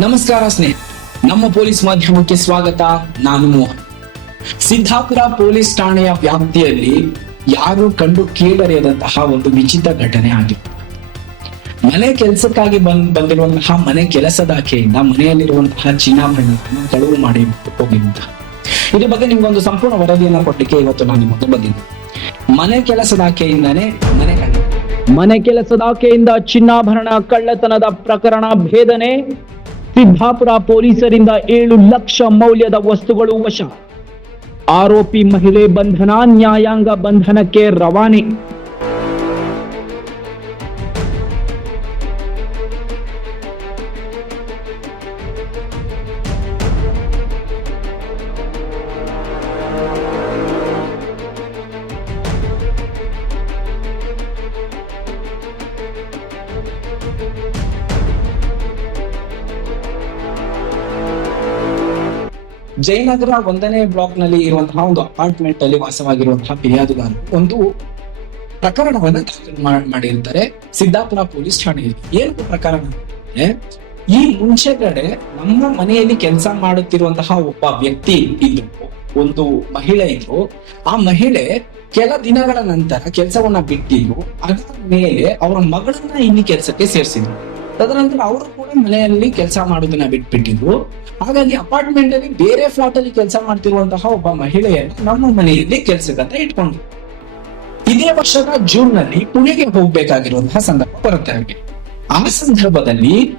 ನಮಸ್ಕಾರ ಸ್ನೇಹ, ನಮ್ಮ ಪೊಲೀಸ್ ಮಾಧ್ಯಮಕ್ಕೆ ಸ್ವಾಗತ. ನಾನು ಮೋಹನ್. ಸಿದ್ದಾಪುರ ಪೊಲೀಸ್ ಠಾಣೆಯ ವ್ಯಾಪ್ತಿಯಲ್ಲಿ ಯಾರು ಕಂಡು ಕೇಳರಿಯದಂತಹ ಒಂದು ವಿಚಿತ್ರ ಘಟನೆ ಆಗಿತ್ತು. ಮನೆ ಕೆಲಸಕ್ಕಾಗಿ ಬಂದ್, ಬಂದಿರುವಂತಹ ಮನೆ ಕೆಲಸದಾಕೆಯಿಂದ ಮನೆಯಲ್ಲಿರುವಂತಹ ಚಿನ್ನಾಭರಣವನ್ನು ಕಳುವು ಮಾಡಿ ಹೋಗಿದ್ದ. ಇದ್ರ ಬಗ್ಗೆ ನಿಮ್ಗೊಂದು ಸಂಪೂರ್ಣ ವರದಿಯನ್ನ ಕೊಡ್ಲಿಕ್ಕೆ ಇವತ್ತು ನಾನು ನಿಮ್ಮ ಮುಂದೆ ಬಂದಿದ್ದೆ. ಮನೆ ಕೆಲಸದಾಕೆಯಿಂದಾನೇ ಮನೆ ಕಳ್ಳ ಮನೆ ಕೆಲಸದಾಕೆಯಿಂದ ಚಿನ್ನಾಭರಣ, ಕಳ್ಳತನದ ಪ್ರಕರಣ, ಭೇದನೆ ಸಿದ್ದಾಪುರ ಪೊಲೀಸರಿಂದ ಏಳು ಲಕ್ಷ ಮೌಲ್ಯದ ವಸ್ತುಗಳು ವಶ. ಆರೋಪಿ ಮಹಿಳೆ ಬಂಧನ ನ್ಯಾಯಾಂಗ ಬಂಧನಕ್ಕೆ ರವಾನೆ. ಜಯನಗರ ಒಂದನೇ ಬ್ಲಾಕ್ನಲ್ಲಿ ಇರುವಂತಹ ಒಂದು ಅಪಾರ್ಟ್ಮೆಂಟ್ ಅಲ್ಲಿ ವಾಸವಾಗಿರುವಂತಹ ಫಿರ್ಯಾದುಗಾರರು ಒಂದು ಪ್ರಕರಣವನ್ನು ದಾಖಲು ಮಾಡಿರ್ತಾರೆ ಸಿದ್ದಾಪುರ ಪೊಲೀಸ್ ಠಾಣೆಯಲ್ಲಿ. ಏನು ಪ್ರಕರಣ ಅಂದ್ರೆ, ಈ ಮುಂಚೆಗಡೆ ನಮ್ಮ ಮನೆಯಲ್ಲಿ ಕೆಲಸ ಮಾಡುತ್ತಿರುವಂತಹ ಒಬ್ಬ ವ್ಯಕ್ತಿ ಇದ್ರು, ಒಂದು ಮಹಿಳೆ ಇದ್ರು. ಆ ಮಹಿಳೆ ಕೆಲ ದಿನಗಳ ನಂತರ ಕೆಲಸವನ್ನ ಬಿಟ್ಟಿದ್ರು. ಅದರ ಮೇಲೆ ಅವರ ಮಗಳನ್ನ ಇಲ್ಲಿ ಕೆಲಸಕ್ಕೆ ಸೇರಿಸಿದ್ರು. ತದನಂತರ ಅವರು ಮನೆಯಲ್ಲಿ ಕೆಲಸ ಮಾಡೋದನ್ನ ಬಿಟ್ಬಿಟ್ಟಿದ್ರು. ಹಾಗಾಗಿ ಅಪಾರ್ಟ್ಮೆಂಟ್ ಅಲ್ಲಿ ಬೇರೆ ಫ್ಲಾಟ್ ಅಲ್ಲಿ ಕೆಲಸ ಮಾಡ್ತಿರುವಂತಹ ಒಬ್ಬ ಮಹಿಳೆಯನ್ನು ನಮ್ಮ ಮನೆಯಲ್ಲಿ ಕೆಲಸಕ್ಕಂತ ಇಟ್ಕೊಂಡ್ರು. ಇದೇ ವರ್ಷದ ಜೂನ್ನಲ್ಲಿ ಪುಣೆಗೆ ಹೋಗ್ಬೇಕಾಗಿರುವಂತಹ ಸಂದರ್ಭ ಬರುತ್ತೆ ಅವರಿಗೆ ಆ ಸಂದರ್ಭದಲ್ಲಿ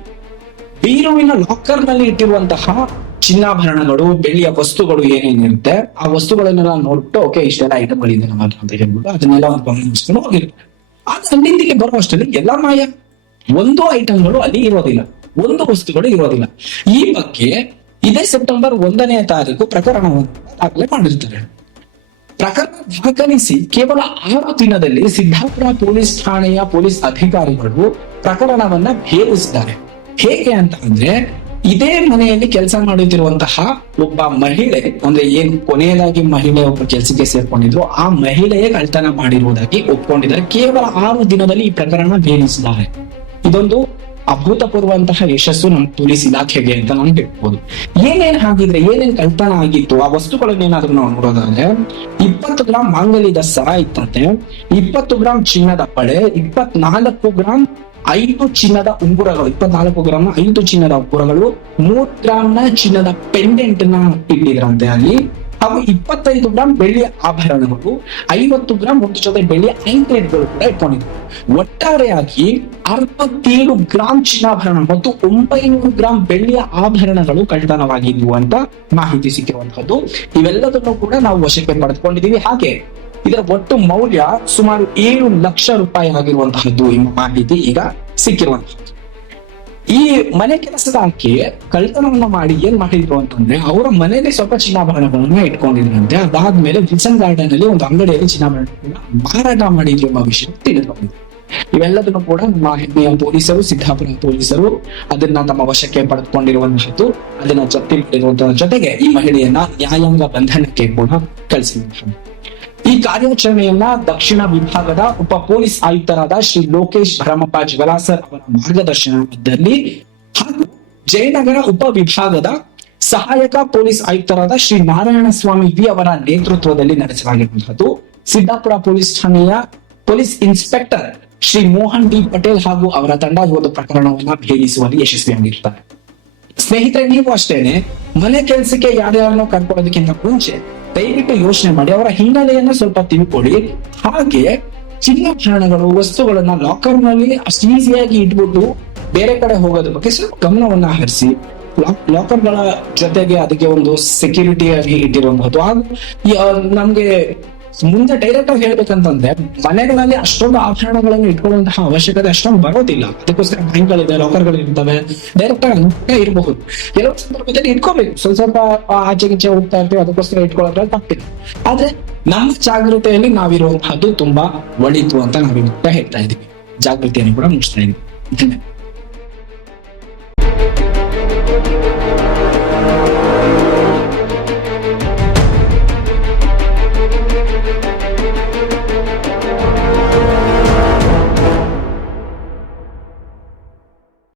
ಬೀರುವಿನ ಲಾಕರ್ನಲ್ಲಿ ಇಟ್ಟಿರುವಂತಹ ಚಿನ್ನಾಭರಣಗಳು, ಬೆಳ್ಳಿಯ ವಸ್ತುಗಳು ಏನೇನಿರುತ್ತೆ, ಆ ವಸ್ತುಗಳನ್ನೆಲ್ಲ ನೋಡ್ಬಿಟ್ಟು, ಓಕೆ, ಇಷ್ಟೆಲ್ಲ ಐಟಮ್ಗಳಿದೆ ನಮ್ಮ ಅಂತ ಹೇಳ್ಬಿಟ್ಟು ಅದನ್ನೆಲ್ಲ ಒಂದು ಗಮನಿಸ್ಕೊಂಡು ಹೋಗಿರ್ತಾರೆ ಆದ್ರೆ ಅಲ್ಲಿಂದಿಗೆ ಬರೋ ಅಷ್ಟರಲ್ಲಿ ಎಲ್ಲ ಮಾಯ. ಒಂದು ಐಟಮ್ಗಳು ಅಲ್ಲಿ ಇರೋದಿಲ್ಲ. ಒಂದು ವಸ್ತುಗಳು ಇರೋದಿಲ್ಲ. ಈ ಬಗ್ಗೆ ಇದೇ ಸೆಪ್ಟೆಂಬರ್ ಒಂದನೇ ತಾರೀಕು ಪ್ರಕರಣವನ್ನು ದಾಖಲೆ ಮಾಡಿರ್ತಾರೆ. ಪ್ರಕರಣ ದಾಖಲಿಸಿ ಕೇವಲ ಆರು ದಿನದಲ್ಲಿ ಸಿದ್ದಾಪುರ ಪೊಲೀಸ್ ಠಾಣೆಯ ಪೊಲೀಸ್ ಅಧಿಕಾರಿಗಳು ಪ್ರಕರಣವನ್ನ ಭೇದಿಸಿದ್ದಾರೆ. ಹೇಗೆ ಅಂತ ಅಂದ್ರೆ, ಇದೇ ಮನೆಯಲ್ಲಿ ಕೆಲಸ ಮಾಡುತ್ತಿರುವಂತಹ ಒಬ್ಬ ಮಹಿಳೆ, ಅಂದ್ರೆ ಏನ್ ಕೊನೆಯದಾಗಿ ಮಹಿಳೆ ಒಬ್ಬ ಕೆಲಸಕ್ಕೆ ಸೇರ್ಕೊಂಡಿದ್ರು, ಆ ಮಹಿಳೆಯೇ ಕಳ್ತನ ಮಾಡಿರುವುದಾಗಿ ಒಪ್ಕೊಂಡಿದ್ದಾರೆ. ಕೇವಲ ಆರು ದಿನದಲ್ಲಿ ಈ ಪ್ರಕರಣ ಭೇದಿಸಿದ್ದಾರೆ. ಇದೊಂದು ಅಭೂತಪೂರ್ವಂತಹ ಯಶಸ್ಸು ನಮ್ಮ ಪೊಲೀಸ್ ಇಲಾಖೆಗೆ ಅಂತ ನಾನು ಹೇಳ್ಬೋದು. ಏನೇನ್ ಹಾಗಿದ್ರೆ ಏನೇನ್ ಕಳ್ತನ ಆಗಿತ್ತು, ಆ ವಸ್ತುಗಳನ್ನೇನಾದ್ರೂ ನಾವು ನೋಡೋದಾದ್ರೆ, ಇಪ್ಪತ್ತು ಗ್ರಾಂ ಮಾಂಗಲ್ಯದ ಸರ ಇತ್ತಂತೆ, ಇಪ್ಪತ್ತು ಗ್ರಾಂ ಚಿನ್ನದ ಪಳೆ ಇಪ್ಪತ್ನಾಲ್ಕು ಗ್ರಾಂ ಐದು ಚಿನ್ನದ ಉಂಗುರಗಳು, ಇಪ್ಪತ್ನಾಲ್ಕು ಗ್ರಾಮ್ ಐದು ಚಿನ್ನದ ಉಂಗುರಗಳು, ಮೂರ್ನ ಚಿನ್ನದ ಪೆಂಡೆಂಟ್ನ ಇಟ್ಟಿದ್ರಂತೆ ಅಲ್ಲಿ. ಹಾಗೂ ಇಪ್ಪತ್ತೈದು ಗ್ರಾಂ ಬೆಳ್ಳಿಯ ಆಭರಣಗಳು, ಐವತ್ತು ಗ್ರಾಂ ಒಂದು ಜೊತೆ ಬೆಳ್ಳಿಯ ಐಂಕ್ಲೆಟ್ಗಳು ಕೂಡ ಇಟ್ಕೊಂಡಿದ್ರು ಒಟ್ಟಾರೆಯಾಗಿ ಅರವತ್ತೇಳು ಗ್ರಾಂ ಚಿನ್ನಾಭರಣ ಮತ್ತು ಒಂಬೈನೂರು ಗ್ರಾಂ ಬೆಳ್ಳಿಯ ಆಭರಣಗಳು ಕಳ್ಳತನವಾಗಿದ್ವು ಅಂತ ಮಾಹಿತಿ ಸಿಕ್ಕಿರುವಂತಹದ್ದು ಇವೆಲ್ಲದನ್ನು ಕೂಡ ನಾವು ವಶಕ್ಕೆ ಪಡೆದುಕೊಂಡಿದ್ದೀವಿ. ಹಾಗೆ ಇದರ ಒಟ್ಟು ಮೌಲ್ಯ ಸುಮಾರು ಏಳು ಲಕ್ಷ ರೂಪಾಯಿ ಆಗಿರುವಂತಹದ್ದು ಎಂಬ ಮಾಹಿತಿ ಈಗ ಸಿಕ್ಕಿರುವಂತಹದ್ದು ಈ ಮನೆ ಕೆಲಸದ ಆಕೆ ಕಳ್ತನವನ್ನ ಮಾಡಿ ಏನ್ ಮಾಡಿದ್ರು ಅಂತಂದ್ರೆ ಅವರ ಮನೆಯಲ್ಲಿ ಸ್ವಲ್ಪ ಚಿನ್ನಾಭರಣಗಳನ್ನ ಇಟ್ಕೊಂಡಿದ್ರಂತೆ. ಅದಾದ್ಮೇಲೆ ವಿಲ್ಸನ್ ಗಾರ್ಡನ್ ಅಲ್ಲಿ ಒಂದು ಅಂಗಡಿಯಲ್ಲಿ ಚಿನ್ನಾಭರಣಗಳನ್ನ ಮಾರಾಟ ಮಾಡಿದ್ರು ಎಂಬ ವಿಷಯ ತಿಳಿದು ಬಂದಿದೆ ಇವೆಲ್ಲದನ್ನು ಕೂಡ ನಮ್ಮ ಹೆಮ್ಮೆಯ ಪೊಲೀಸರು, ಸಿದ್ದಾಪುರ ಪೊಲೀಸರು ಅದನ್ನ ತಮ್ಮ ವಶಕ್ಕೆ ಪಡೆದುಕೊಂಡಿರುವಂತಹದ್ದು, ಅದನ್ನ ಜಪ್ತಿ ಮಾಡಿರುವಂತಹ ಜೊತೆಗೆ ಈ ಮಹಿಳೆಯನ್ನ ನ್ಯಾಯಾಂಗ ಬಂಧನಕ್ಕೆ ಕೂಡ ಕಳಿಸಿರುವಂತಹದ್ದು ಈ ಕಾರ್ಯಾಚರಣೆಯನ್ನ ದಕ್ಷಿಣ ವಿಭಾಗದ ಉಪ ಪೊಲೀಸ್ ಆಯುಕ್ತರಾದ ಶ್ರೀ ಲೋಕೇಶ್ ಭರಮಪ್ಪ ಜಿವಲಾಸರ್ ಅವರ ಮಾರ್ಗದರ್ಶನದಲ್ಲಿ ಹಾಗೂ ಜಯನಗರ ಉಪ ವಿಭಾಗದ ಸಹಾಯಕ ಪೊಲೀಸ್ ಆಯುಕ್ತರಾದ ಶ್ರೀ ನಾರಾಯಣ ಸ್ವಾಮಿ ವಿ ಅವರ ನೇತೃತ್ವದಲ್ಲಿ ನಡೆಸಲಾಗಿರುವಂತಹದ್ದು ಸಿದ್ದಾಪುರ ಪೊಲೀಸ್ ಠಾಣೆಯ police inspector Shri Mohan D Patel ಹಾಗೂ ಅವರ ತಂಡ ಈ ಒಂದು ಪ್ರಕರಣವನ್ನು ಭೇದಿಸುವಲ್ಲಿ ಯಶಸ್ವಿಯಾಗಿರ್ತಾರೆ. ಸ್ನೇಹಿತರೆ, ನೀವು ಅಷ್ಟೇನೆ ಮನೆ ಕೆಲಸಕ್ಕೆ ಯಾರ್ಯಾರನ್ನೋ ಕರ್ಕೊಳ್ಳೋದಕ್ಕಿಂತ ಮುಂಚೆ ದಯವಿಟ್ಟು ಯೋಚನೆ ಮಾಡಿ, ಅವರ ಹಿನ್ನೆಲೆಯನ್ನ ಸ್ವಲ್ಪ ತಿಳ್ಕೊಳ್ಳಿ. ಹಾಗೆ ಚಿನ್ನಾಭರಣಗಳು, ವಸ್ತುಗಳನ್ನ ಲಾಕರ್ನಲ್ಲಿ ಅಷ್ಟು ಈಸಿಯಾಗಿ ಇಟ್ಬಿಟ್ಟು ಬೇರೆ ಕಡೆ ಹೋಗೋದ್ರ ಬಗ್ಗೆ ಸ್ವಲ್ಪ ಗಮನವನ್ನ ಹರಿಸಿ. ಲಾಕರ್ಗಳ ಜೊತೆಗೆ ಅದಕ್ಕೆ ಒಂದು ಸೆಕ್ಯೂರಿಟಿ ಆಗಿ ಇಟ್ಟಿರುವಂತಹದ್ದು. ನಮ್ಗೆ ಮುಂದೆ ಡೈರೆಕ್ಟ್ ಆಗಿ ಹೇಳ್ಬೇಕಂತಂದ್ರೆ ಮನೆಗಳಲ್ಲಿ ಅಷ್ಟೊಂದು ಆಭರಣಗಳನ್ನು ಇಟ್ಕೊಳ್ಳುವಂತಹ ಅವಶ್ಯಕತೆ ಅಷ್ಟೊಂದು ಬರೋದಿಲ್ಲ. ಅದಕ್ಕೋಸ್ಕರ ಬ್ಯಾಂಕ್ಗಳಿದೆ ಲಾಕರ್ಗಳು ಇರ್ತವೆ ಡೈರೆಕ್ಟ್ ಆಗಿ ಇರಬಹುದು. ಕೆಲವು ಸಂದರ್ಭದಲ್ಲಿ ಇಟ್ಕೋಬೇಕು. ಸ್ವಲ್ಪ ಸ್ವಲ್ಪ ಆಚೆ ಗಿಚೆ ಹೋಗ್ತಾ ಇರ್ತೀವಿ, ಅದಕ್ಕೋಸ್ಕರ ಇಟ್ಕೊಳ್ಳೋದ್ರಲ್ಲಿ ತಪ್ಪಿಲ್ಲ. ಆದ್ರೆ ನಮ್ಮ ಜಾಗೃತೆಯಲ್ಲಿ ನಾವಿರುವಂತಹದ್ದು ತುಂಬಾ ಒಳಿತು ಅಂತ ನಾವಿವತ್ತ ಹೇಳ್ತಾ ಇದೀವಿ ಜಾಗೃತಿಯನ್ನು ಕೂಡ ಮುಗಿಸ್ತಾ ಧನ್ಯವಾದ.